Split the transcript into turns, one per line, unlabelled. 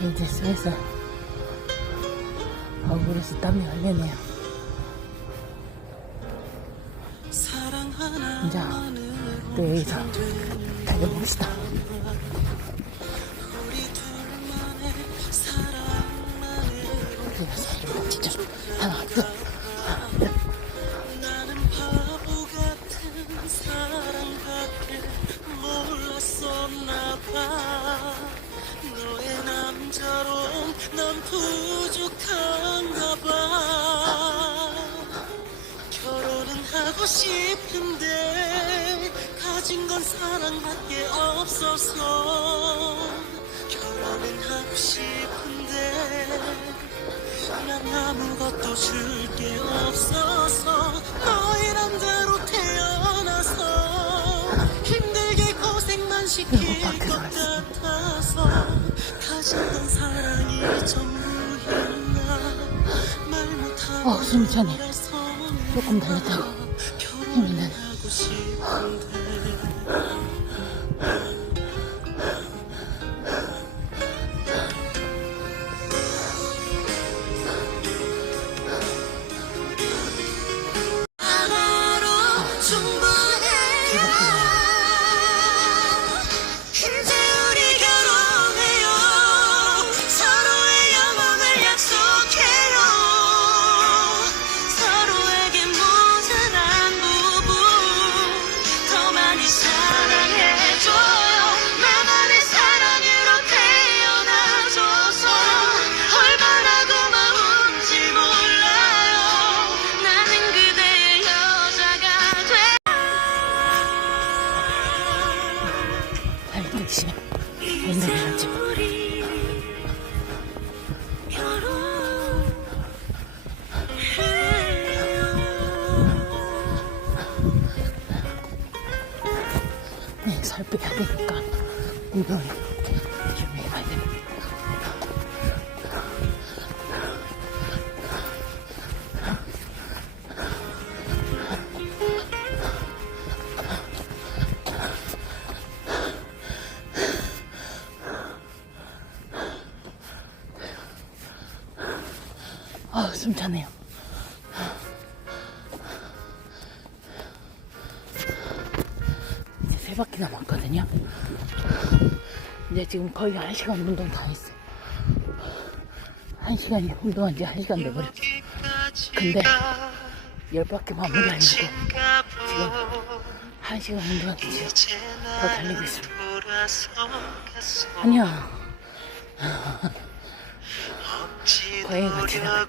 이제 슬슬 얼굴에서 땀이 흘리네요. 이제 또 여기서 달려봅시다. 진짜 하나,
싶은데 가진 건 사랑밖에 없어서 결혼은 하고 싶은데 난 아무것도 줄 게 없어서 너희란 대로 태어나서 힘들게 고생만 시킬 것 같아서 가진 건 사랑이 전부였나 말 못하고
어, 숨이 차네. 조금 달렸다고 나네.
하고 우리 결혼해요
네, 살 빼야 되니까. 운동을 아, 숨 차네요. 이제 세 바퀴 남았거든요. 이제 지금 거의 한 시간 운동 다 했어요. 한 시간이 운동한 지 한 시간 돼버려. 근데 열 바퀴 마무리하려고 지금 한 시간 운동했지. 더 달리고 있습니다. 아니야. 고양이 같아.